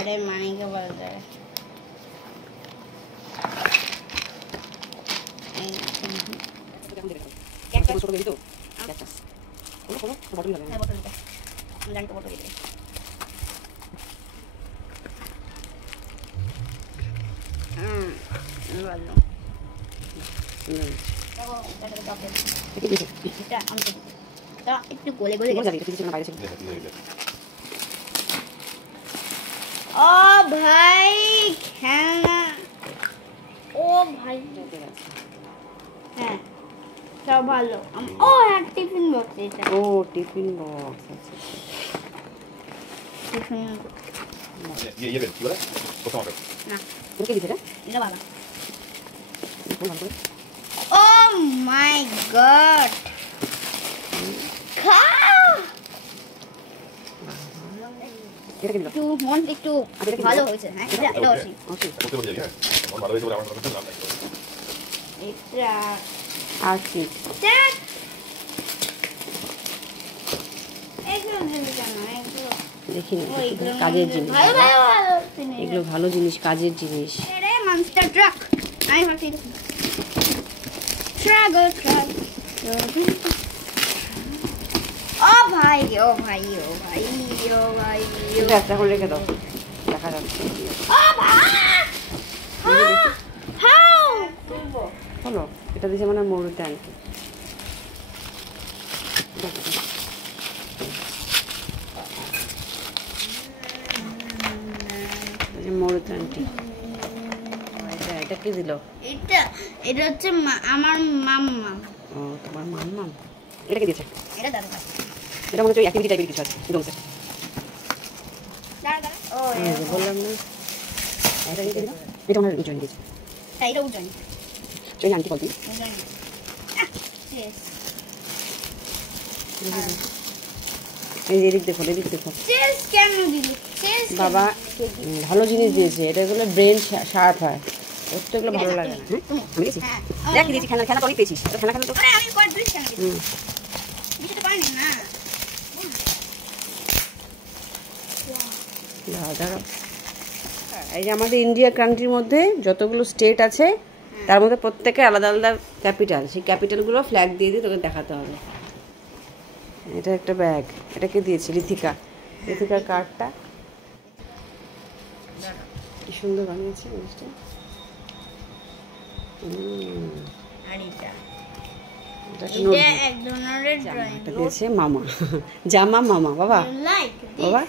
ঘরে মানিকে বলতে একটু গোলে গোলে ও ভাই খেলনা ও ভাই হ্যাঁ সব ভালো ও আর টিফিন বক্স এটা ও টিফিন বক্স আচ্ছা টিফিন ये बेल কি বলে কত হবে না ওটা কি দিছে এটা বাবা এটা ও মাই গড এটা কি দিল একটু মন একটু ভালো হয়েছে হ্যাঁ এটা আছে ওকে করতে বলি হ্যাঁ আমার ভালো হয়েছে বলে আমার কথা নাম নাই এটা আর কি দেখ এগুলো জিনিস না এগুলো দেখি না কাজের জিনিস ভালো ভালো ভালো এগুলো ভালো জিনিস কাজের জিনিস আরে মনস্টার ট্রাক আমি ভাবছি ট্রাগল ট্রাক ও ভাই ও ভাই ও ভাই ও ভাই এটা একটা করে রেখে দাও দেখা যাচ্ছে ও ভাই হাউ হলো এটা দিছে মানে মরুতে আনতে মরুতে আনটি এটা কি দিল এটা এটা হচ্ছে আমার মাম্মা ও তোমার মাম্মা এটা কি দিয়েছে এটা দাদা এটা মনে হচ্ছে অ্যাক্টিভিটি টাইপের কিছু আছে ডোমসে দাদা ও বললাম না এটা কি দিল এটা আমার জয়েন দিয়েছে এটা উজ্জ্বল জয়েন আন্টি বলতি উজ্জ্বল চেস এই এদিক দেখো এদিক দেখো চেস কেন দিলি চেস বাবা ভালো জিনিস দিয়েছে এটা গুলো ব্রেন শার্প হয় ওর তো এগুলো ভালো লাগে না হ্যাঁ আমি দিয়েছি দেখ দিয়েছি খেলা খেলা তো অনেক পেয়েছিস খেলা খেলা তো আরে আমি কত দিস কেন দিতে তো পারিনি না দাঁড়াও এই যে আমাদের ইন্ডিয়া কান্ট্রির মধ্যে যতগুলো স্টেট আছে তার মধ্যে প্রত্যেকের আলাদা আলাদা ক্যাপিটাল সেই ক্যাপিটালগুলো ফ্ল্যাগ দিয়ে দিয়ে তোকে দেখাতে হবে এটা একটা ব্যাগ এটাকে দিয়েছি ঋতিকার কার্ডটা কি সুন্দর বানিয়েছে জিনিসটা এক ধরনের ড্রয়িং দিয়েছে মামা জামা মামা বাবা লাইক বাবা